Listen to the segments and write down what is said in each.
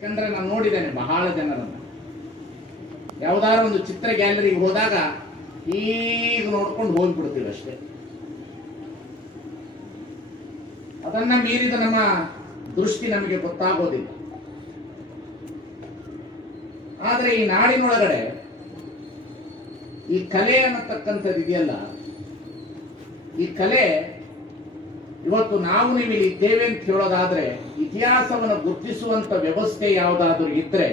ಯಾಕಂದ್ರೆ ನಾನು ನೋಡಿದ್ದೇನೆ ಬಹಳ ಜನರನ್ನು. ಯಾವುದಾದ್ರು ಒಂದು ಚಿತ್ರ ಗ್ಯಾಲರಿಗೆ ಹೋದಾಗ ಈಗ ನೋಡ್ಕೊಂಡು ಹೋಗ್ಬಿಡ್ತೀವಿ ಅಷ್ಟೇ. ಅದನ್ನ ಮೀರಿದ ನಮ್ಮ ದೃಷ್ಟಿ ನಮಗೆ ಗೊತ್ತಾಗೋದಿಲ್ಲ. ಆದರೆ ಈ ನಾಡಿನೊಳಗಡೆ ಈ ಕಲೆ ಅನ್ನತಕ್ಕಂಥದ್ದು ಇದೆಯಲ್ಲ, ಈ ಕಲೆ ಇವತ್ತು ನಾವು ನೀವು ಇಲ್ಲಿ ಇದ್ದೇವೆ ಅಂತ ಹೇಳೋದಾದ್ರೆ ಇತಿಹಾಸವನ್ನು ಗುರುತಿಸುವಂತ ವ್ಯವಸ್ಥೆ ಯಾವುದಾದ್ರೂ ಇದ್ರೆ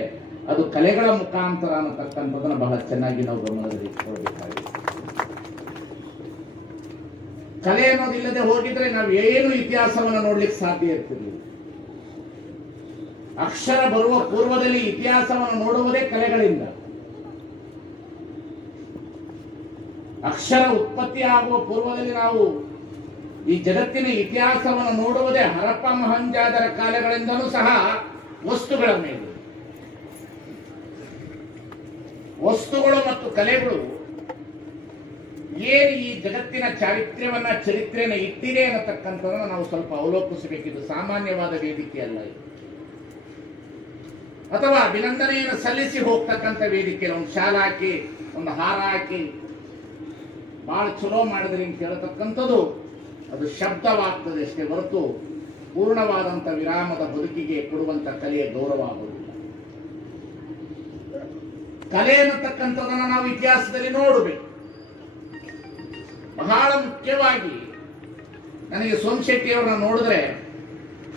ಅದು ಕಲೆಗಳ ಮುಖಾಂತರ ಅನ್ನತಕ್ಕಂಥದ್ದನ್ನ ಬಹಳ ಚೆನ್ನಾಗಿ ನಾವು ಗಮನದಲ್ಲಿ ಇಟ್ಕೊಳ್ಬೇಕಾಗಿದೆ. ಕಲೆ ಅನ್ನೋದಿಲ್ಲದೆ ಹೋಗಿದ್ರೆ ನಾವು ಏನು ಇತಿಹಾಸವನ್ನು ನೋಡ್ಲಿಕ್ಕೆ ಸಾಧ್ಯ ಇರ್ತಿರ್ಲಿಲ್ಲ. ಅಕ್ಷರ ಬರುವ ಪೂರ್ವದಲ್ಲಿ ಇತಿಹಾಸವನ್ನು ನೋಡುವುದೇ ಕಲೆಗಳಿಂದ. ಅಕ್ಷರ ಉತ್ಪತ್ತಿ ಆಗುವ ಪೂರ್ವದಲ್ಲಿ ನಾವು ಈ ಜಗತ್ತಿನ ಇತಿಹಾಸವನ್ನು ನೋಡುವುದೇ ಹರಪ್ಪ ಮೊಹಂಜಾದರ ಕಾಲಗಳಿಂದಲೂ ಸಹ ವಸ್ತುಗಳ ಮೇಲೆ. ವಸ್ತುಗಳು ಮತ್ತು ಕಲೆಗಳು ಏನು ಈ ಜಗತ್ತಿನ ಚಾರಿತ್ರ್ಯವನ್ನ ಚರಿತ್ರೆಯನ್ನು ಇಟ್ಟಿದೆ ಅನ್ನತಕ್ಕಂಥದ್ದನ್ನು ನಾವು ಸ್ವಲ್ಪ ಅವಲೋಕಿಸಬೇಕಿದ್ದು ಸಾಮಾನ್ಯವಾದ ವೇದಿಕೆ ಅಲ್ಲ ಇದು. ಅಥವಾ ಅಭಿನಂದನೆಯನ್ನು ಸಲ್ಲಿಸಿ ಹೋಗ್ತಕ್ಕಂಥ ವೇದಿಕೆ. ಒಂದು ಶಾಲ ಹಾಕಿ ಒಂದು ಹಾರ ಹಾಕಿ ಬಹಳ ಚಲೋ ಮಾಡಿದ್ರಿ ಅಂತ ಹೇಳ್ತಕ್ಕಂಥದ್ದು ಅದು ಶಬ್ದವಾಗ್ತದೆ ಅಷ್ಟೇ ಹೊರತು ಪೂರ್ಣವಾದಂಥ ವಿರಾಮದ ಬದುಕಿಗೆ ಕೊಡುವಂತ ಕಲೆಯ ಗೌರವ ಆಗುವುದಿಲ್ಲ. ಕಲೆ ಅನ್ನತಕ್ಕಂಥದನ್ನು ನಾವು ಇತಿಹಾಸದಲ್ಲಿ ನೋಡಬೇಕು. ಬಹಳ ಮುಖ್ಯವಾಗಿ ನನಗೆ ಸೋಮಶೆಟ್ಟಿಯವರನ್ನ ನೋಡಿದ್ರೆ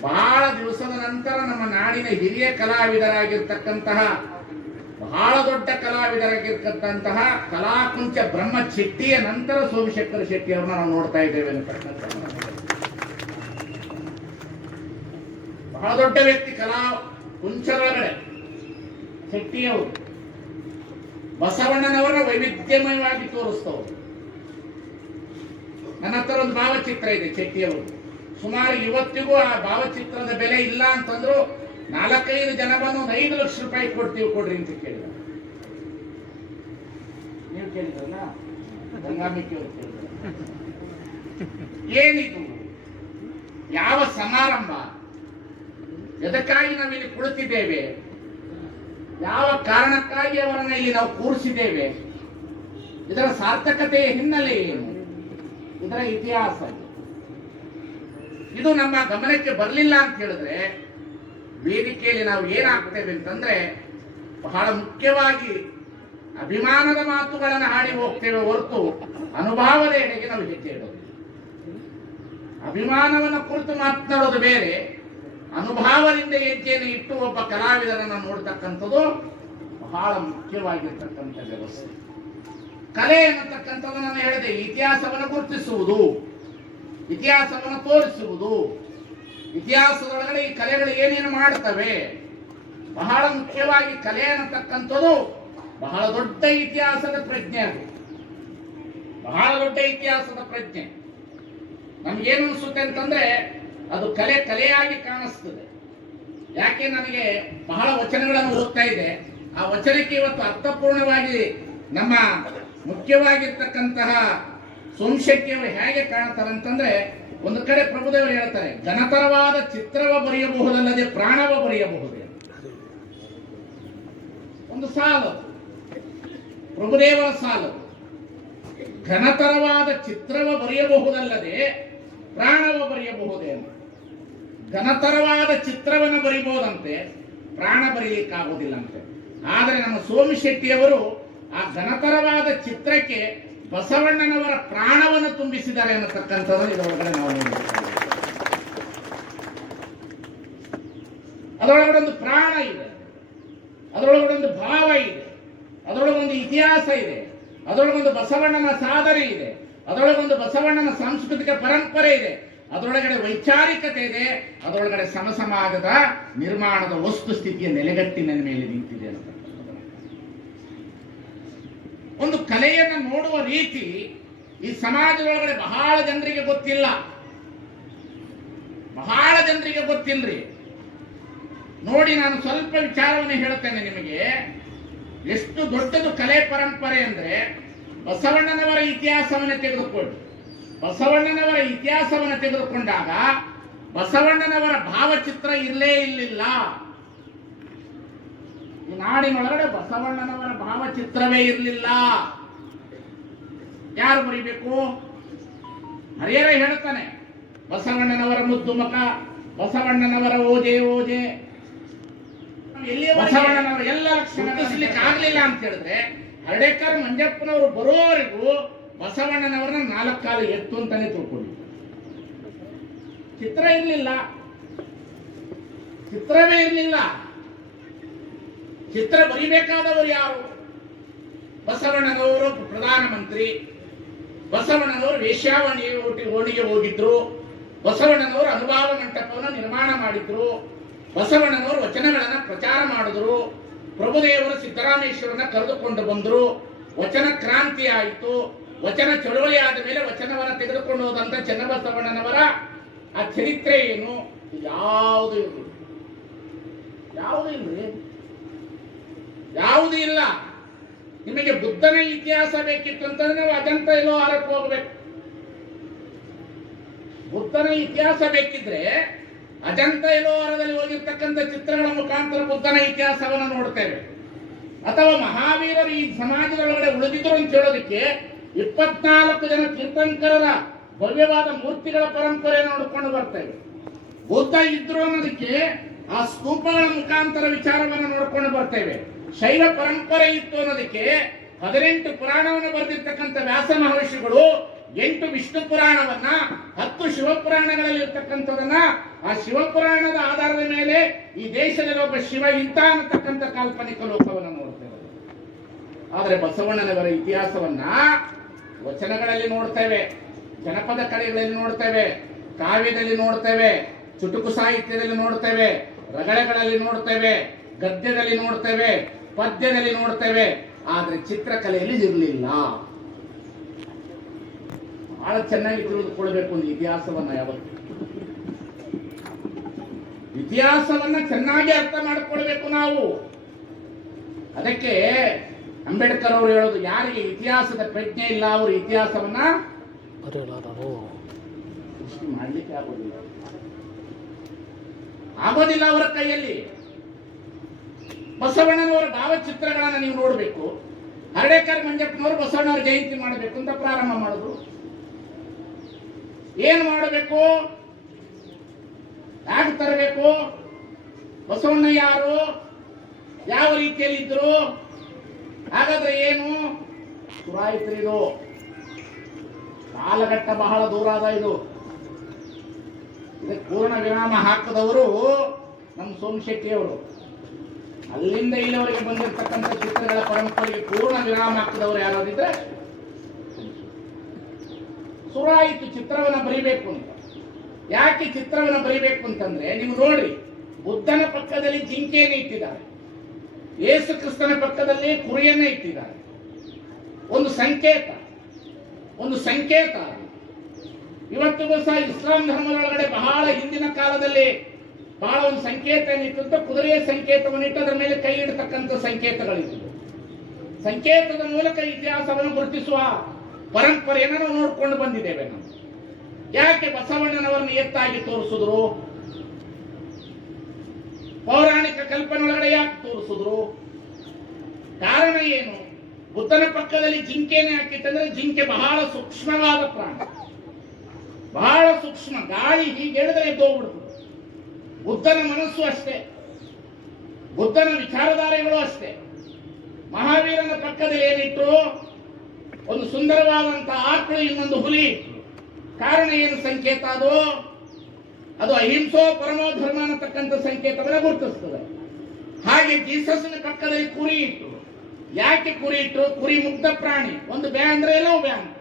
ಬಹಳ ದಿವಸದ ನಂತರ ನಮ್ಮ ನಾಡಿನ ಹಿರಿಯ ಕಲಾವಿದರಾಗಿರ್ತಕ್ಕಂತಹ ಬಹಳ ದೊಡ್ಡ ಕಲಾವಿದರಾಗಿರ್ತಕ್ಕಂತಹ ಕಲಾಕುಂಚ ಬ್ರಹ್ಮ ಶೆಟ್ಟಿಯ ನಂತರ ಸೋಮಶೇಖರ ಶೆಟ್ಟಿ ಅವ್ರನ್ನ ನಾವು ನೋಡ್ತಾ ಇದ್ದೇವೆ ಅನ್ನತಕ್ಕಂಥ ಬಹಳ ದೊಡ್ಡ ವ್ಯಕ್ತಿ. ಕಲಾ ಕುಂಚದೊಳಗಡೆ ಶೆಟ್ಟಿಯವರು ಬಸವಣ್ಣನವರ ವೈವಿಧ್ಯಮಯವಾಗಿ ತೋರಿಸ್ತವರು. ನನ್ನ ಹತ್ರ ಒಂದು ಭಾವಚಿತ್ರ ಇದೆ ಶೆಟ್ಟಿಯವರು. ಸುಮಾರು ಇವತ್ತಿಗೂ ಆ ಭಾವಚಿತ್ರದ ಬೆಲೆ ಇಲ್ಲ ಅಂತಂದ್ರು 4-5 ಜನ ಬಂದು 5 ಲಕ್ಷ ರೂಪಾಯಿ ಕೊಡ್ತೀವಿ ಕೊಡ್ರಿ ಅಂತ ಕೇಳಿದ. ನೀವು ಕೇಳಿದ್ರಲ್ಲ, ಗಂಗಾಂಬಿಕೆಯವರು ಕೇಳಿದ್ರ. ಏನಿದು? ಯಾವ ಸಮಾರಂಭ? ಎದಕ್ಕಾಗಿ ನಾವಿಲ್ಲಿ ಕುಳಿತಿದ್ದೇವೆ? ಯಾವ ಕಾರಣಕ್ಕಾಗಿ ಅವರನ್ನ ಇಲ್ಲಿ ನಾವು ಕೂರಿಸಿದ್ದೇವೆ? ಇದರ ಸಾರ್ಥಕತೆಯ ಹಿನ್ನೆಲೆ ಏನು? ಇದರ ಇತಿಹಾಸ ಇದು ನಮ್ಮ ಗಮನಕ್ಕೆ ಬರಲಿಲ್ಲ ಅಂತ ಹೇಳಿದ್ರೆ ವೇದಿಕೆಯಲ್ಲಿ ನಾವು ಏನಾಗ್ತೇವೆ ಅಂತಂದ್ರೆ ಬಹಳ ಮುಖ್ಯವಾಗಿ ಅಭಿಮಾನದ ಮಾತುಗಳನ್ನು ಹಾಡಿ ಹೋಗ್ತೇವೆ ಹೊರತು ಅನುಭವದ ಎಡೆಗೆ ನಾವು ಹೆಜ್ಜೆ ಇಡೋದು. ಅಭಿಮಾನವನ್ನು ಕುರಿತು ಮಾತನಾಡೋದು ಬೇರೆ, ಅನುಭವದಿಂದ ಹೆಜ್ಜೆಯನ್ನು ಇಟ್ಟು ಒಬ್ಬ ಕಲಾವಿದರನ್ನು ನೋಡ್ತಕ್ಕಂಥದ್ದು ಬಹಳ ಮುಖ್ಯವಾಗಿರ್ತಕ್ಕಂಥ ವ್ಯವಸ್ಥೆ. ಕಲೆ ಅನ್ನತಕ್ಕಂಥದ್ದು ನಾನು ಹೇಳಿದೆ, ಇತಿಹಾಸವನ್ನು ಗುರುತಿಸುವುದು, ಇತಿಹಾಸವನ್ನು ತೋರಿಸುವುದು, ಇತಿಹಾಸದೊಳಗಡೆ ಈ ಕಲೆಗಳು ಏನೇನು ಮಾಡ್ತವೆ. ಬಹಳ ಮುಖ್ಯವಾಗಿ ಕಲೆ ಅನ್ನತಕ್ಕಂಥದ್ದು ಬಹಳ ದೊಡ್ಡ ಇತಿಹಾಸದ ಪ್ರಜ್ಞೆ. ಅದು ಬಹಳ ದೊಡ್ಡ ಇತಿಹಾಸದ ಪ್ರಜ್ಞೆ. ನಮ್ಗೇನು ಅನಿಸುತ್ತೆ ಅಂತಂದ್ರೆ ಅದು ಕಲೆಯಾಗಿ ಕಾಣಿಸ್ತದೆ. ಯಾಕೆ ನನಗೆ ಬಹಳ ವಚನಗಳನ್ನು ಓದ್ತಾ ಇದೆ, ಆ ವಚನಕ್ಕೆ ಇವತ್ತು ಅರ್ಥಪೂರ್ಣವಾಗಿ ನಮ್ಮ ಮುಖ್ಯವಾಗಿರ್ತಕ್ಕಂತಹ ಸೋಮಶೆಟ್ಟಿಯವರು ಹೇಗೆ ಕಾಣ್ತಾರೆ ಅಂತಂದ್ರೆ, ಒಂದು ಕಡೆ ಪ್ರಭುದೇವರು ಹೇಳ್ತಾರೆ, ಘನತರವಾದ ಚಿತ್ರವ ಬರೆಯಬಹುದಲ್ಲದೆ ಪ್ರಾಣವ ಬರೆಯಬಹುದೇ. ಒಂದು ಸಾಲು ಪ್ರಭುದೇವರ ಸಾಲು, ಘನತರವಾದ ಚಿತ್ರವ ಬರೆಯಬಹುದಲ್ಲದೆ ಪ್ರಾಣವ ಬರೆಯಬಹುದೇ. ಘನತರವಾದ ಚಿತ್ರವನ್ನು ಬರೀಬಹುದಂತೆ, ಪ್ರಾಣ ಬರೀಲಿಕ್ಕಾಗುವುದಿಲ್ಲಂತೆ. ಆದರೆ ನಮ್ಮ ಸೋಮಶೆಟ್ಟಿಯವರು ಆ ಘನತರವಾದ ಚಿತ್ರಕ್ಕೆ ಬಸವಣ್ಣನವರ ಪ್ರಾಣವನ್ನು ತುಂಬಿಸಿದ್ದಾರೆ ಅನ್ನತಕ್ಕಂಥದ್ದು ಇದರೊಳಗಡೆ ನಾವು ನೋಡಬೇಕು. ಅದರೊಳಗಡೆ ಒಂದು ಪ್ರಾಣ ಇದೆ, ಅದರೊಳಗಡೆ ಒಂದು ಭಾವ ಇದೆ, ಅದರೊಳಗೊಂದು ಇತಿಹಾಸ ಇದೆ, ಅದರೊಳಗೊಂದು ಬಸವಣ್ಣನ ಸಾಧನೆ ಇದೆ, ಅದರೊಳಗೊಂದು ಬಸವಣ್ಣನ ಸಾಂಸ್ಕೃತಿಕ ಪರಂಪರೆ ಇದೆ, ಅದರೊಳಗಡೆ ವೈಚಾರಿಕತೆ ಇದೆ, ಅದರೊಳಗಡೆ ಸಮಸಮಾಜದ ನಿರ್ಮಾಣದ ವಸ್ತುಸ್ಥಿತಿಯ ನೆಲೆಗಟ್ಟಿನ ಮೇಲೆ ನಿಂತಿದೆ ಅನ್ನತಕ್ಕಂಥದ್ದು. ಒಂದು ಕಲೆಯನ್ನು ನೋಡುವ ರೀತಿ ಈ ಸಮಾಜದೊಳಗಡೆ ಬಹಳ ಜನರಿಗೆ ಗೊತ್ತಿಲ್ಲ, ಬಹಳ ಜನರಿಗೆ ಗೊತ್ತಿಲ್ಲರಿ. ನೋಡಿ, ನಾನು ಸ್ವಲ್ಪ ವಿಚಾರವನ್ನು ಹೇಳುತ್ತೇನೆ ನಿಮಗೆ. ಎಷ್ಟು ದೊಡ್ಡದು ಕಲೆ ಪರಂಪರೆ ಅಂದ್ರೆ, ಬಸವಣ್ಣನವರ ಇತಿಹಾಸವನ್ನು ತೆಗೆದುಕೊಳ್ಳಿ. ಬಸವಣ್ಣನವರ ಇತಿಹಾಸವನ್ನು ತೆಗೆದುಕೊಂಡಾಗ ಬಸವಣ್ಣನವರ ಭಾವಚಿತ್ರ ಇರಲಿಲ್ಲ. ಈ ನಾಡಿನೊಳಗಡೆ ಬಸವಣ್ಣನವರ ಭಾವಚಿತ್ರವೇ ಇರಲಿಲ್ಲ. ಯಾರು ಬರೀಬೇಕು? ಹರಿಹರ ಹೇಳ್ತಾನೆ, ಬಸವಣ್ಣನವರ ಮುದ್ದು ಮುಖ, ಬಸವಣ್ಣನವರ ಓಜೆ ಓಜೆ, ಬಸವಣ್ಣನವರ ಎಲ್ಲ ಲಕ್ಷಣಿಸ್ಲಿಕ್ಕೆ ಆಗ್ಲಿಲ್ಲ ಅಂತ ಹೇಳಿದ್ರೆ ಹರ್ಡೇಕರ್ ಮಂಜಪ್ಪನವರು ಬರೋವರೆಗೂ ಬಸವಣ್ಣನವರನ್ನ 4 ಕಾಲು ಎತ್ತು ಅಂತಾನೆ ತಿಳ್ಕೊಂಡಿದ್ರು. ಚಿತ್ರ ಇರಲಿಲ್ಲ, ಚಿತ್ರವೇ ಇರಲಿಲ್ಲ. ಚಿತ್ರ ಬರಿಬೇಕಾದವರು ಯಾರು? ಬಸವಣ್ಣನವರು ಪ್ರಧಾನಮಂತ್ರಿ, ಬಸವಣ್ಣನವರು ವೇಶ್ಯಾವಾಣಿ ಓಣಿಗೆ ಹೋಗಿದ್ರು, ಬಸವಣ್ಣನವರು ಅನುಭವ ಮಂಟಪವನ್ನು ನಿರ್ಮಾಣ ಮಾಡಿದ್ರು, ಬಸವಣ್ಣನವರು ವಚನಗಳನ್ನ ಪ್ರಚಾರ ಮಾಡಿದ್ರು, ಪ್ರಭುದೇವರು ಸಿದ್ದರಾಮೇಶ್ವರನ ಕರೆದುಕೊಂಡು ಬಂದರು, ವಚನ ಕ್ರಾಂತಿ ಆಯಿತು, ವಚನ ಚಳವಳಿ ಆದ ಮೇಲೆ ವಚನವನ್ನ ತೆಗೆದುಕೊಂಡು ಹೋದಂತ ಚನ್ನಬಸವಣ್ಣನವರ ಆ ಚರಿತ್ರೆ ಏನು? ಯಾವುದು ಇಲ್ಲ, ಯಾವುದು ಇಲ್ರಿ, ಯಾವುದೂ ಇಲ್ಲ. ನಿಮಗೆ ಬುದ್ಧನ ಇತಿಹಾಸ ಬೇಕಿತ್ತು ಅಂತಂದ್ರೆ ನಾವು ಅಜಂತ ಎಲೋಹಾರಕ್ಕೆ ಹೋಗ್ಬೇಕು. ಬುದ್ಧನ ಇತಿಹಾಸ ಬೇಕಿದ್ರೆ ಅಜಂತ ಎಲೋಹಾರದಲ್ಲಿ ಹೋಗಿರ್ತಕ್ಕಂಥ ಚಿತ್ರಗಳ ಮುಖಾಂತರ ಬುದ್ಧನ ಇತಿಹಾಸವನ್ನು ನೋಡ್ತೇವೆ. ಅಥವಾ ಮಹಾವೀರರು ಈ ಸಮಾಜದೊಳಗಡೆ ಉಳಿದಿದ್ರು ಅಂತ ಹೇಳೋದಕ್ಕೆ 24 ಜನ ತೀರ್ಥಂಕರರ ಭವ್ಯವಾದ ಮೂರ್ತಿಗಳ ಪರಂಪರೆ ನೋಡಿಕೊಂಡು ಬರ್ತೇವೆ. ಬುದ್ಧ ಇದ್ರು ಅನ್ನೋದಕ್ಕೆ ಆ ಸ್ತೂಪಗಳ ಮುಖಾಂತರ ವಿಚಾರವನ್ನು ನೋಡ್ಕೊಂಡು ಬರ್ತೇವೆ. ಶೈವ ಪರಂಪರೆ ಇತ್ತು ಅನ್ನೋದಕ್ಕೆ 18 ಪುರಾಣವನ್ನು ಬರೆದಿರ್ತಕ್ಕಂಥ ವ್ಯಾಸ ಮಹರ್ಷಿಗಳು 8 ವಿಷ್ಣು ಪುರಾಣವನ್ನ 10 ಶಿವಪುರಾಣಗಳಲ್ಲಿ ಇರ್ತಕ್ಕಂಥದನ್ನ ಆ ಶಿವಪುರಾಣದ ಆಧಾರದ ಮೇಲೆ ಈ ದೇಶದಲ್ಲಿ ಒಬ್ಬ ಶಿವ ಇಂತ ಅನ್ನತಕ್ಕಂಥ ಕಾಲ್ಪನಿಕ ಲೋಕವನ್ನು ನೋಡ್ತೇವೆ. ಆದರೆ ಬಸವಣ್ಣನವರ ಇತಿಹಾಸವನ್ನ ವಚನಗಳಲ್ಲಿ ನೋಡ್ತೇವೆ, ಜನಪದ ಕಲೆಗಳಲ್ಲಿ ನೋಡ್ತೇವೆ, ಕಾವ್ಯದಲ್ಲಿ ನೋಡ್ತೇವೆ, ಚುಟುಕು ಸಾಹಿತ್ಯದಲ್ಲಿ ನೋಡ್ತೇವೆ, ರಗಳೆಗಳಲ್ಲಿ ನೋಡ್ತೇವೆ, ಗದ್ಯದಲ್ಲಿ ನೋಡ್ತೇವೆ, ಪದ್ಯದಲ್ಲಿ ನೋಡ್ತೇವೆ. ಆದ್ರೆ ಚಿತ್ರಕಲೆಯಲ್ಲಿ ಇರಲಿಲ್ಲ. ಬಹಳ ಚೆನ್ನಾಗಿ ತಿಳಿದುಕೊಳ್ಬೇಕು ಒಂದು ಇತಿಹಾಸವನ್ನ. ಯಾವತ್ತು ಇತಿಹಾಸವನ್ನ ಚೆನ್ನಾಗಿ ಅರ್ಥ ಮಾಡಿಕೊಳ್ಬೇಕು ನಾವು. ಅದಕ್ಕೆ ಅಂಬೇಡ್ಕರ್ ಅವರು ಹೇಳೋದು, ಯಾರಿಗೆ ಇತಿಹಾಸದ ಪ್ರಜ್ಞೆ ಇಲ್ಲ ಅವರು ಇತಿಹಾಸವನ್ನ ಸೃಷ್ಟಿ ಮಾಡ್ಲಿಕ್ಕೆ ಆಗೋದಿಲ್ಲ ಅವರ ಕೈಯಲ್ಲಿ. ಬಸವಣ್ಣನವರ ಭಾವಚಿತ್ರಗಳನ್ನ ನೀವು ನೋಡಬೇಕು. ಹರ್ಡೇಕರ್ ಮಂಜಪ್ಪನವರು ಬಸವಣ್ಣವರ ಜಯಂತಿ ಮಾಡಬೇಕು ಅಂತ ಪ್ರಾರಂಭ ಮಾಡಿದ್ರು. ಏನು ಮಾಡಬೇಕು? ಯಾಕೆ ತರಬೇಕು? ಬಸವಣ್ಣ ಯಾರು? ಯಾವ ರೀತಿಯಲ್ಲಿ ಇದ್ರು? ಹಾಗಾದ್ರೆ ಏನು? ಶುರುವಾಯಿತು. ಕಾಲಘಟ್ಟ ಬಹಳ ದೂರ ಅದ. ಇದಕ್ಕೆ ಪೂರ್ಣ ವಿರಾಮ ಹಾಕದವರು ನಮ್ಮ ಸೋಮಶೆಟ್ಟಿಯವರು. ಅಲ್ಲಿಂದ ಇಲ್ಲಿವರೆಗೆ ಬಂದಿರತಕ್ಕಂಥ ಚಿತ್ರಗಳ ಪರಂಪರೆಗೆ ಪೂರ್ಣ ವಿರಾಮ ಹಾಕಿದವರು ಯಾರಾದಿದ್ರೆ ಶುರುವಾಯಿತು ಚಿತ್ರವನ್ನ ಬರಿಬೇಕು ಅಂತ. ಯಾಕೆ ಚಿತ್ರವನ್ನ ಬರಿಬೇಕು ಅಂತಂದ್ರೆ, ನೀವು ನೋಡ್ರಿ, ಬುದ್ಧನ ಪಕ್ಕದಲ್ಲಿ ಜಿಂಕೆಯನ್ನು ಇಟ್ಟಿದ್ದಾರೆ, ಯೇಸು ಕ್ರಿಸ್ತನ ಪಕ್ಕದಲ್ಲಿ ಕುರಿಯನ್ನ ಇಟ್ಟಿದ್ದಾರೆ. ಒಂದು ಸಂಕೇತ, ಒಂದು ಸಂಕೇತ. ಇವತ್ತಿಗೂ ಸಹ ಇಸ್ಲಾಂ ಧರ್ಮದೊಳಗಡೆ ಬಹಳ ಹಿಂದಿನ ಕಾಲದಲ್ಲಿ ಬಹಳ ಒಂದು ಸಂಕೇತ ಏನಿತ್ತು, ಕುದುರೆಯ ಸಂಕೇತವನ್ನು ಇಟ್ಟು ಅದರ ಮೇಲೆ ಕೈ ಇಡತಕ್ಕಂಥ ಸಂಕೇತಗಳಿತ್ತು. ಸಂಕೇತದ ಮೂಲಕ ಇತಿಹಾಸವನ್ನು ಗುರುತಿಸುವ ಪರಂಪರೆಯನ್ನು ನಾವು ನೋಡ್ಕೊಂಡು ಬಂದಿದ್ದೇವೆ. ನಾವು ಯಾಕೆ ಬಸವಣ್ಣನವರನ್ನು ಎತ್ತಾಗಿ ತೋರಿಸಿದ್ರು? ಪೌರಾಣಿಕ ಕಲ್ಪನೆ ಒಳಗಡೆ ಯಾಕೆ ತೋರಿಸಿದ್ರು? ಕಾರಣ ಏನು? ಬುದ್ಧನ ಪಕ್ಕದಲ್ಲಿ ಜಿಂಕೆನೇ ಹಾಕಿತ್ತಂದ್ರೆ ಜಿಂಕೆ ಬಹಳ ಸೂಕ್ಷ್ಮವಾದ ಪ್ರಾಣಿ, ಬಹಳ ಸೂಕ್ಷ್ಮ. ಗಾಳಿ ಹೀಗೆ ಹೇಳಿದ್ರೆ ಎದ್ದೋಗ್ಬಿಡ್ತದೆ. ಬುದ್ಧನ ಮನಸ್ಸು ಅಷ್ಟೇ, ಬುದ್ಧನ ವಿಚಾರಧಾರೆಗಳು ಅಷ್ಟೇ. ಮಹಾವೀರನ ಪಕ್ಕದಲ್ಲಿ ಏನಿಟ್ಟು? ಒಂದು ಸುಂದರವಾದಂತಹ ಆಕಳು, ಇನ್ನೊಂದು ಹುಲಿ ಇಟ್ಟು. ಕಾರಣ ಏನು? ಸಂಕೇತ ಅದು ಅಹಿಂಸೋ ಪರಮೋ ಧರ್ಮ ಅನ್ನತಕ್ಕಂಥ ಸಂಕೇತವನ್ನ ಗುರುತಿಸ್ತದೆ. ಹಾಗೆ ಜೀಸಸ್ನ ಪಕ್ಕದಲ್ಲಿ ಕುರಿ ಇಟ್ಟು. ಯಾಕೆ ಕುರಿ ಇಟ್ಟು? ಕುರಿ ಮುಗ್ಧ ಪ್ರಾಣಿ. ಒಂದು ಬ್ಯಾ ಅಂದ್ರೆ ಎಲ್ಲವೂ ಬ್ಯಾ ಅಂತ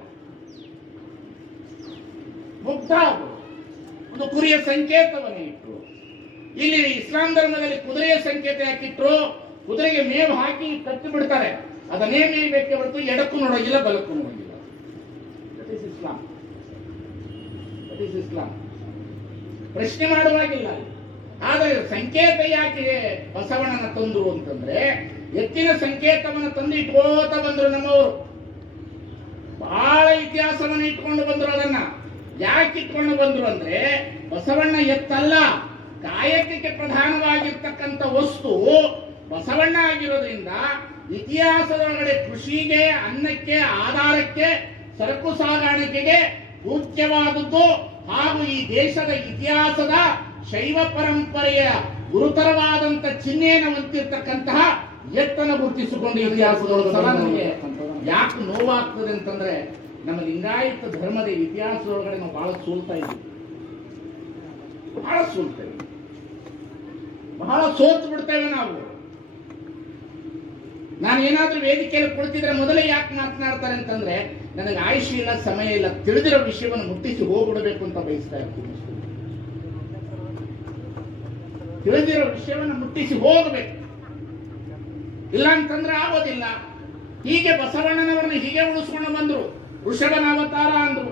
ಮುಗ್ಧ. ಅದು ಒಂದು ಕುರಿಯ ಸಂಕೇತವನ್ನು ಇಟ್ಟು. ಇಲ್ಲಿ ಇಸ್ಲಾಂ ಧರ್ಮದಲ್ಲಿ ಕುದುರೆಯ ಸಂಕೇತ ಯಾಕಿಟ್ರು? ಕುದುರೆಗೆ ಮೇವು ಹಾಕಿ ಕಟ್ಟಿ ಬಿಡ್ತಾರೆ. ಅದನ್ನೇ ಮೇಯ್ಬೇಕೆ ಹೊರತು ಎಡಕ್ಕೂ ನೋಡೋಗಿಲ್ಲ, ಬಲಕ್ಕೂ ನೋಡೋಗಿಲ್ಲ. That is Islam. That is Islam. ಪ್ರಶ್ನೆ ಮಾಡುವಾಗಿಲ್ಲ. ಆದರೆ ಸಂಕೇತ ಯಾಕೆ ಬಸವಣ್ಣನ ತಂದ್ರು ಅಂತಂದ್ರೆ, ಎತ್ತಿನ ಸಂಕೇತವನ್ನು ತಂದು ಇಟ್ಕೋತ ಬಂದ್ರು ನಮ್ಮವರು. ಬಹಳ ಇತಿಹಾಸವನ್ನು ಇಟ್ಕೊಂಡು ಬಂದ್ರು. ಅದನ್ನ ಯಾಕೆ ಇಟ್ಕೊಂಡು ಬಂದ್ರು ಅಂದ್ರೆ, ಬಸವಣ್ಣ ಎತ್ತಲ್ಲ, ಕಾಯಕಕ್ಕೆ ಪ್ರಧಾನವಾಗಿರ್ತಕ್ಕಂಥ ವಸ್ತು ಬಸವಣ್ಣ ಆಗಿರೋದ್ರಿಂದ ಇತಿಹಾಸದೊಳಗಡೆ ಕೃಷಿಗೆ, ಅನ್ನಕ್ಕೆ, ಆಧಾರಕ್ಕೆ, ಸರಕು ಸಾಗಾಣಿಕೆಗೆ ಪೂಜ್ಯವಾದದ್ದು ಹಾಗೂ ಈ ದೇಶದ ಇತಿಹಾಸದ ಶೈವ ಪರಂಪರೆಯ ಗುರುತರವಾದಂತ ಚಿಹ್ನೆಯನ್ನು ಹೊಂದಿರತಕ್ಕಂತಹ ಎತ್ತನ್ನು ಗುರುತಿಸಿಕೊಂಡು ಇತಿಹಾಸದೊಳಗೆ ಯಾಕೆ ನೋವಾಗ್ತದೆ ಅಂತಂದ್ರೆ ನಮ್ಮ ಲಿಂಗಾಯತ ಧರ್ಮದ ಇತಿಹಾಸದೊಳಗಡೆ ನಾವು ಬಹಳ ಸೋಲ್ತಾ ಇದ್ದೀವಿ, ಬಹಳ ಸೋಲ್ತೇವೆ, ಬಹಳ ಸೋತು ಬಿಡ್ತೇವೆ ನಾವು. ನಾನು ಏನಾದ್ರೂ ವೇದಿಕೆಯಲ್ಲಿ ಕುಳಿತಿದ್ರೆ ಮೊದಲೇ ಯಾಕೆ ಮಾತನಾಡ್ತಾರೆ ಅಂತಂದ್ರೆ ನನಗೆ ಆಯುಷ್ಯ ಇಲ್ಲ, ಸಮಯ ಇಲ್ಲ, ತಿಳಿದಿರೋ ವಿಷಯವನ್ನು ಮುಟ್ಟಿಸಿ ಹೋಗ್ಬಿಡಬೇಕು ಅಂತ ಬಯಸ್ತಾ ಇರ್ತೀನಿ. ತಿಳಿದಿರೋ ವಿಷಯವನ್ನು ಮುಟ್ಟಿಸಿ ಹೋಗಬೇಕು, ಇಲ್ಲ ಅಂತಂದ್ರೆ ಆಗೋದಿಲ್ಲ. ಹೀಗೆ ಬಸವಣ್ಣನವರನ್ನ ಹೀಗೆ ಉಳಿಸ್ಕೊಂಡು ಬಂದ್ರು. ಋಷಭನ ಅವತಾರ ಅಂದ್ರು,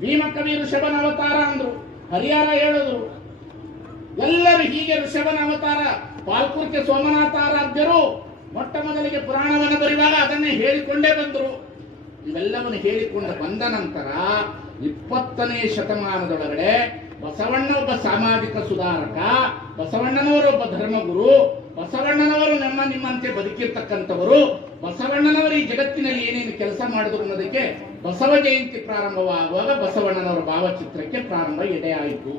ಭೀಮಕವಿ ಋಷಭನ ಅವತಾರ ಅಂದ್ರು, ಹರಿಹರ ಹೇಳಿದ್ರು. ಎಲ್ಲರೂ ಹೀಗೆ ಋಷಭನ ಅವತಾರ. ಪಾಲ್ಕುರ್ಕೆ ಸೋಮನಾಥಾರಾಧ್ಯರು ಮೊಟ್ಟ ಮೊದಲಿಗೆ ಪುರಾಣವನ್ನು ಬರೆಯುವಾಗ ಅದನ್ನೇ ಹೇಳಿಕೊಂಡೇ ಬಂದರು. ಇವೆಲ್ಲವನ್ನು ಹೇಳಿಕೊಂಡು ಬಂದ ನಂತರ 20ನೇ ಶತಮಾನದೊಳಗಡೆ ಬಸವಣ್ಣ ಒಬ್ಬ ಸಾಮಾಜಿಕ ಸುಧಾರಕ, ಬಸವಣ್ಣನವರು ಒಬ್ಬ ಧರ್ಮಗುರು, ಬಸವಣ್ಣನವರು ನಿಮ್ಮಂತೆ ಬದುಕಿರ್ತಕ್ಕಂಥವರು, ಬಸವಣ್ಣನವರು ಈ ಜಗತ್ತಿನಲ್ಲಿ ಏನೇನು ಕೆಲಸ ಮಾಡಿದ್ರು ಅನ್ನೋದಕ್ಕೆ ಬಸವ ಜಯಂತಿ ಪ್ರಾರಂಭವಾಗುವಾಗ ಬಸವಣ್ಣನವರ ಭಾವಚಿತ್ರಕ್ಕೆ ಪ್ರಾರಂಭ ಎಡೆಯಾಯಿತು.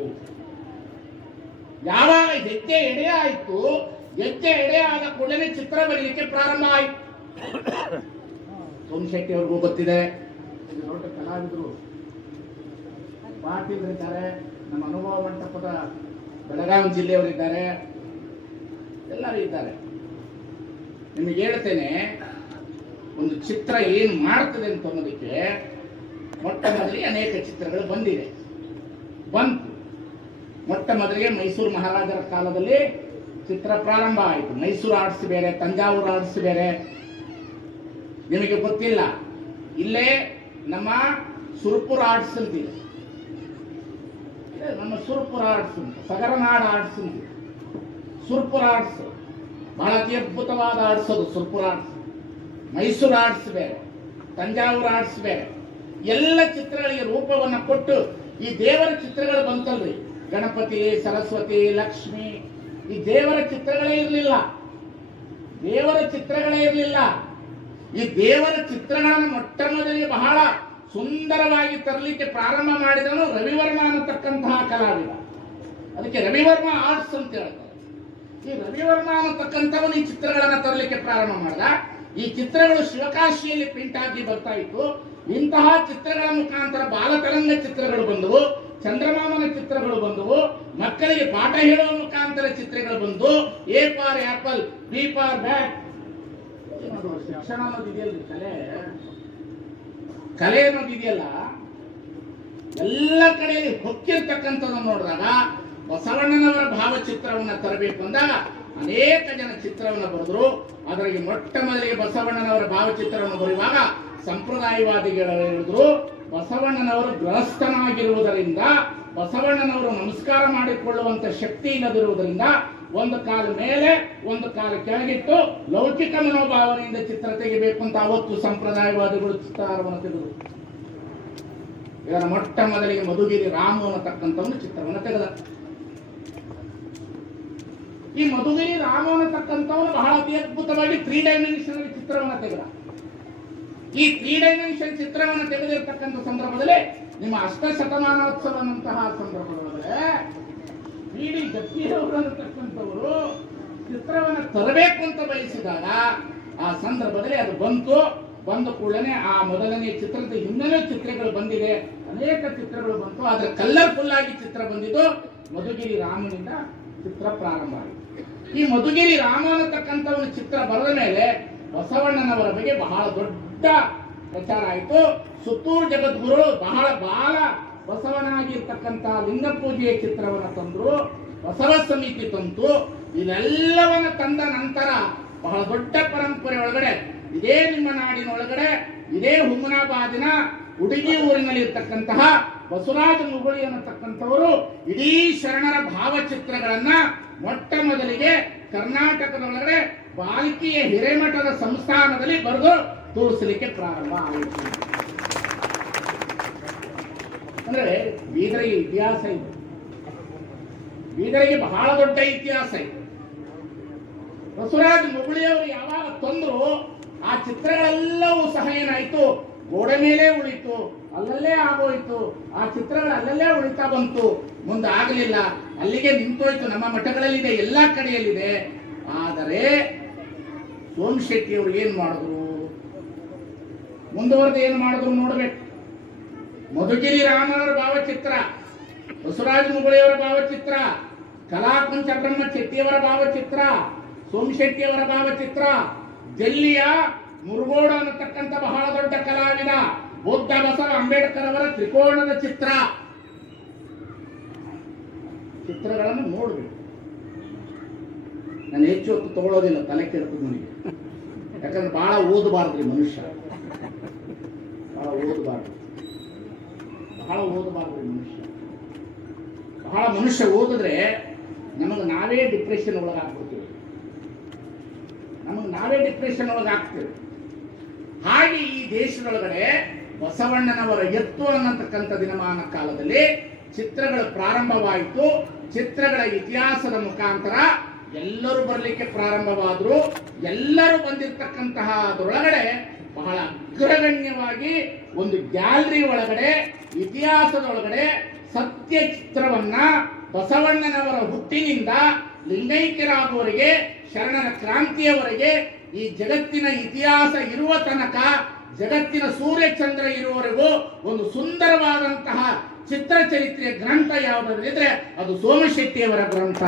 ಯಾವಾಗ ಹೆಜ್ಜೆ ಎಡೆ ಆಯಿತು, ಹೆಜ್ಜೆ ಎಡೆ ಆದ ಕೂಡಲೇ ಚಿತ್ರ ಬರೀಲಿಕ್ಕೆ ಪ್ರಾರಂಭ ಆಯಿತು. ಸೋಮಶೆಟ್ಟಿ ಅವ್ರಿಗೂ ಗೊತ್ತಿದೆ, ದೊಡ್ಡ ಕಲಾವಿದರು, ಪಾಟೀಲರಿದ್ದಾರೆ, ನಮ್ಮ ಅನುಭವ ಮಂಟಪದ ಬೆಳಗಾವಿ ಜಿಲ್ಲೆಯವರಿದ್ದಾರೆ, ಎಲ್ಲರೂ ಇದ್ದಾರೆ. ನಿಮಗೆ ಹೇಳ್ತೇನೆ, ಒಂದು ಚಿತ್ರ ಏನು ಮಾಡ್ತದೆ ಅಂತ ಅನ್ನೋದಕ್ಕೆ ಮೊಟ್ಟ ಮೊದಲಿಗೆ ಅನೇಕ ಚಿತ್ರಗಳು ಬಂತು. ಮೊಟ್ಟ ಮೊದಲಿಗೆ ಮೈಸೂರು ಮಹಾರಾಜರ ಕಾಲದಲ್ಲಿ ಚಿತ್ರ ಪ್ರಾರಂಭ ಆಯಿತು. ಮೈಸೂರು ಆರ್ಟ್ಸ್ ಬೇರೆ, ತಂಜಾವೂರು ಆರ್ಟ್ಸ್ ಬೇರೆ, ನಿಮಗೆ ಗೊತ್ತಿಲ್ಲ. ಇಲ್ಲೇ ನಮ್ಮ ಸುರಪುರ ಆರ್ಟ್ಸ್ ಅಂತಿದೆ, ನಮ್ಮ ಸುರಪುರ ಆರ್ಟ್ಸ್ ಅಂತ, ಸಗರನಾಡ ಆರ್ಟ್ಸ್ ಅಂತ. ಸುರಪುರ ಆರ್ಟ್ಸ್ ಬಹಳ ಅತಿ ಅದ್ಭುತವಾದ ಆರ್ಟ್ಸ್ ಅದು. ಸುರಪುರ ಆರ್ಟ್ಸ್, ಮೈಸೂರು ಆರ್ಟ್ಸ್ ಬೇರೆ, ತಂಜಾವೂರು ಆರ್ಟ್ಸ್ ಬೇರೆ. ಎಲ್ಲ ಚಿತ್ರಗಳಿಗೆ ರೂಪವನ್ನು ಕೊಟ್ಟು ಈ ದೇವರ ಚಿತ್ರಗಳು ಬಂತಲ್ರಿ, ಗಣಪತಿ, ಸರಸ್ವತಿ, ಲಕ್ಷ್ಮಿ, ಈ ದೇವರ ಚಿತ್ರಗಳೇ ಇರಲಿಲ್ಲ. ಈ ದೇವರ ಚಿತ್ರಗಳನ್ನು ಮೊಟ್ಟ ಮೊದಲಿಗೆ ಬಹಳ ಸುಂದರವಾಗಿ ತರಲಿಕ್ಕೆ ಪ್ರಾರಂಭ ಮಾಡಿದನು ರವಿವರ್ಮ ಅನ್ನತಕ್ಕಂತಹ ಕಲಾವಿದ. ಅದಕ್ಕೆ ರವಿವರ್ಮ ಆರ್ಟ್ಸ್ ಅಂತ ಹೇಳ್ತಾರೆ. ಈ ರವಿವರ್ಮ ಅನ್ನತಕ್ಕಂಥವನು ಈ ಚಿತ್ರಗಳನ್ನು ತರಲಿಕ್ಕೆ ಪ್ರಾರಂಭ ಮಾಡಿದ. ಈ ಚಿತ್ರಗಳು ಶಿವಕಾಶಿಯಲ್ಲಿ ಪ್ರಿಂಟ್ ಆಗಿ ಬರ್ತಾ ಇತ್ತು. ಇಂತಹ ಚಿತ್ರಗಳ ಮುಖಾಂತರ ಬಾಲತರಂಗ ಚಿತ್ರಗಳು ಬಂದವು, ಚಂದ್ರಮಾಮನ ಚಿತ್ರಗಳು ಬಂದವು, ಮಕ್ಕಳಿಗೆ ಪಾಠ ಹೇಳುವ ಮುಖಾಂತರ ಚಿತ್ರಗಳು ಬಂದು, A for apple, B for bat. ಶಿಕ್ಷಣ ಅನ್ನೋದಿದೆಯಲ್ಲ, ಕಲೆ ಅನ್ನೋದಿದೆಯಲ್ಲ, ಎಲ್ಲ ಕಡೆಯಲ್ಲಿ ಹೊಕ್ಕಿರ್ತಕ್ಕಂಥದ್ದನ್ನು ನೋಡಿದಾಗ ಬಸವಣ್ಣನವರ ಭಾವಚಿತ್ರವನ್ನು ತರಬೇಕು ಅಂದಾಗ ಅನೇಕ ಜನ ಚಿತ್ರವನ್ನು ಬರೆದ್ರು. ಅದರಲ್ಲಿ ಮೊಟ್ಟ ಮೊದಲಿಗೆ ಬಸವಣ್ಣನವರ ಭಾವಚಿತ್ರವನ್ನು ಬರೆಯುವಾಗ ಸಂಪ್ರದಾಯವಾದಿಗಳು ಹೇಳಿದ್ರು, ಬಸವಣ್ಣನವರು ಗೃಹಸ್ಥನಾಗಿರುವುದರಿಂದ, ಬಸವಣ್ಣನವರು ನಮಸ್ಕಾರ ಮಾಡಿಕೊಳ್ಳುವಂತ ಶಕ್ತಿ ಇಲ್ಲದಿರುವುದರಿಂದ ಒಂದು ಕಾಲ ಮೇಲೆ ಒಂದು ಕಾಲ ಕೆಳಗಿಟ್ಟು ಲೌಕಿಕ ಮನೋಭಾವನೆಯಿಂದ ಚಿತ್ರ ತೆಗಿಬೇಕು ಅಂತ ಅವತ್ತು ಸಂಪ್ರದಾಯವಾದಿಗಳು ಚಿತ್ರವನ್ನು ತೆಗೆದರು. ಇದರ ಮೊಟ್ಟ ಮೊದಲಿಗೆ ಮಧುಗಿರಿ ರಾಮು ಅನ್ನತಕ್ಕಂಥವನು ಚಿತ್ರವನ್ನು ತೆಗೆದ. ಈ ಮಧುಗಿರಿ ರಾಮು ಅನ್ನತಕ್ಕಂಥವನು ಬಹಳ ಅತಿ ಅದ್ಭುತವಾಗಿ 3 ಡೈಮೆನ್ಷನ್ ಚಿತ್ರವನ್ನು ತೆಗೆದ. ಈ 3 ಡೈಮೆನ್ಷನ್ ಚಿತ್ರವನ್ನು ತೆಗೆದಿರತಕ್ಕಂಥ ಸಂದರ್ಭದಲ್ಲಿ ನಿಮ್ಮ ಅಷ್ಟಶತಮಾನೋತ್ಸವನಂತಹ ಸಂದರ್ಭದೊಳಗೆ ಇಡೀ ಗಟ್ಟಿಯವರು ಅನ್ನತಕ್ಕಂಥವರು ಚಿತ್ರವನ್ನು ತರಬೇಕು ಅಂತ ಬಯಸಿದಾಗ ಆ ಸಂದರ್ಭದಲ್ಲಿ ಅದು ಬಂದ ಕೂಡಲೇ ಆ ಮೊದಲನೇ ಚಿತ್ರದ ಹಿನ್ನೆಲೆ ಚಿತ್ರಗಳು ಬಂದಿದೆ, ಅನೇಕ ಚಿತ್ರಗಳು ಬಂತು. ಆದ್ರೆ ಕಲರ್ಫುಲ್ ಆಗಿ ಚಿತ್ರ ಬಂದಿದ್ದು ಮಧುಗಿರಿ ರಾಮನಿಂದ ಚಿತ್ರ ಪ್ರಾರಂಭ ಆಯಿತು. ಈ ಮಧುಗಿರಿ ರಾಮ ಅನ್ನತಕ್ಕಂಥ ಒಂದು ಚಿತ್ರ ಬರೆದ ಮೇಲೆ ಬಸವಣ್ಣನವರ ಬಗ್ಗೆ ಬಹಳ ದೊಡ್ಡ ಪ್ರಚಾರ ಆಯಿತು. ಸುತ್ತೂರು ಜಗದ್ಗುರು ಬಹಳ ಬಾಲ ಬಸವನಾಗಿರ್ತಕ್ಕಂಥ ಲಿಂಗ ಪೂಜೆಯ ಚಿತ್ರವನ್ನು ತಂದ್ರು, ಬಸವ ಸಮಿತಿ ತಂತು. ಇದೆಲ್ಲವನ್ನ ತಂದ ನಂತರ ಬಹಳ ದೊಡ್ಡ ಪರಂಪರೆ ಒಳಗಡೆ ಇದೇ ನಿಮ್ಮ ನಾಡಿನೊಳಗಡೆ ಇದೇ ಹುಮನಾಬಾದಿನ ಹುಡುಗಿ ಊರಿನಲ್ಲಿ ಇರ್ತಕ್ಕಂತಹ ಬಸವರಾಜ ಮುಗುಳಿ ಅನ್ನತಕ್ಕಂಥವರು ಇಡೀ ಶರಣರ ಭಾವಚಿತ್ರಗಳನ್ನ ಮೊಟ್ಟ ಮೊದಲಿಗೆ ಕರ್ನಾಟಕದೊಳಗಡೆ ಬಾಲ್ಕಿಯ ಹಿರೇಮಠದ ಸಂಸ್ಥಾನದಲ್ಲಿ ಬರೆದು ತೋರಿಸಲಿಕ್ಕೆ ಪ್ರಾರಂಭ ಆಯಿತು. ಅಂದ್ರೆ ಬೀದರಿಗೆ ಇತಿಹಾಸ ಇದೆ, ಬೀದರಿಗೆ ಬಹಳ ದೊಡ್ಡ ಇತಿಹಾಸ ಇದೆ. ಬಸವರಾಜ ಮುಗುಳಿಯವರು ಯಾವಾಗ ತಂದ್ರು ಆ ಚಿತ್ರಗಳೆಲ್ಲವೂ ಸಹ ಏನಾಯ್ತು, ಗೋಡೆ ಮೇಲೆ ಉಳಿತು, ಅಲ್ಲಲ್ಲೇ ಆಗೋಯ್ತು. ಆ ಚಿತ್ರಗಳು ಅಲ್ಲಲ್ಲೇ ಉಳಿತಾ ಬಂತು, ಮುಂದೆ ಆಗಲಿಲ್ಲ, ಅಲ್ಲಿಗೆ ನಿಂತೋಯ್ತು. ನಮ್ಮ ಮಠಗಳಲ್ಲಿದೆ, ಎಲ್ಲಾ ಕಡೆಯಲ್ಲಿದೆ. ಆದರೆ ಸೋಮಶೆಟ್ಟಿ ಅವರು ಏನ್ ಮಾಡಿದ್ರು, ಮುಂದುವರೆದು ಏನು ಮಾಡಿದ್ರು ನೋಡ್ಬೇಕು. ಮಧುಗಿರಿ ರಾಮನವರ ಭಾವಚಿತ್ರ, ಬಸವರಾಜ ಮುಗುಳಿಯವರ ಭಾವಚಿತ್ರ, ಕಲಾಕುಂಚ ಚಂದ್ರಮ್ಮ ಚೆಟ್ಟಿಯವರ ಭಾವಚಿತ್ರ, ಸೋಮಶೆಟ್ಟಿಯವರ ಭಾವಚಿತ್ರ, ದಿಲ್ಲಿಯ ಮುರುಗೋಡು ಅನ್ನತಕ್ಕಂಥ ಬಹಳ ದೊಡ್ಡ ಕಲಾವಿದ ಬುದ್ಧ ಬಸವ ಅಂಬೇಡ್ಕರ್ ಅವರ ತ್ರಿಕೋಣದ ಚಿತ್ರಗಳನ್ನು ನೋಡ್ಬೇಕು. ನಾನು ಹೆಚ್ಚು ಹೊತ್ತು ತಗೊಳ್ಳೋದಿಲ್ಲ, ತಲೆ ಕೆಡ್ತದೆ ನನಗೆ. ಯಾಕಂದ್ರೆ ಬಹಳ ಓದಬಾರ್ದ್ರಿ ಮನುಷ್ಯ, ಬಹಳ ಓದಬಾರ್ದ್ರಿ ಮನುಷ್ಯ ಓದಿದ್ರೆ ನಮಗೆ ನಾವೇ ಡಿಪ್ರೆಷನ್ ಒಳಗಾಗ್ಬಿಡ್ತೀವಿ. ಹಾಗೆ ಈ ದೇಶದೊಳಗಡೆ ಬಸವಣ್ಣನವರ ಎತ್ತು ಅನ್ನತಕ್ಕಂಥ ದಿನಮಾನ ಕಾಲದಲ್ಲಿ ಚಿತ್ರಗಳು ಪ್ರಾರಂಭವಾಯಿತು. ಚಿತ್ರಗಳ ಇತಿಹಾಸದ ಮುಖಾಂತರ ಎಲ್ಲರೂ ಬರಲಿಕ್ಕೆ ಪ್ರಾರಂಭವಾದ್ರು. ಎಲ್ಲರೂ ಬಂದಿರತಕ್ಕಂತಹ ಅದರೊಳಗಡೆ ಬಹಳ ಅಗ್ರಗಣ್ಯವಾಗಿ ಒಂದು ಗ್ಯಾಲರಿ ಒಳಗಡೆ ಇತಿಹಾಸದೊಳಗಡೆ ಸತ್ಯ ಚಿತ್ರವನ್ನ ಬಸವಣ್ಣನವರ ಹುಟ್ಟಿನಿಂದ ಲಿಂಗೈಕ್ಯರಾಗುವವರೆಗೆ, ಶರಣರ ಕ್ರಾಂತಿಯವರೆಗೆ, ಈ ಜಗತ್ತಿನ ಇತಿಹಾಸ ಇರುವ ತನಕ, ಜಗತ್ತಿನ ಸೂರ್ಯ ಚಂದ್ರ ಇರುವವರೆಗೂ ಒಂದು ಸುಂದರವಾದಂತಹ ಚಿತ್ರಚರಿತ್ರೆಯ ಗ್ರಂಥ ಯಾವುದಾದ್ರೆ ಅದು ಸೋಮಶೆಟ್ಟಿಯವರ ಗ್ರಂಥ.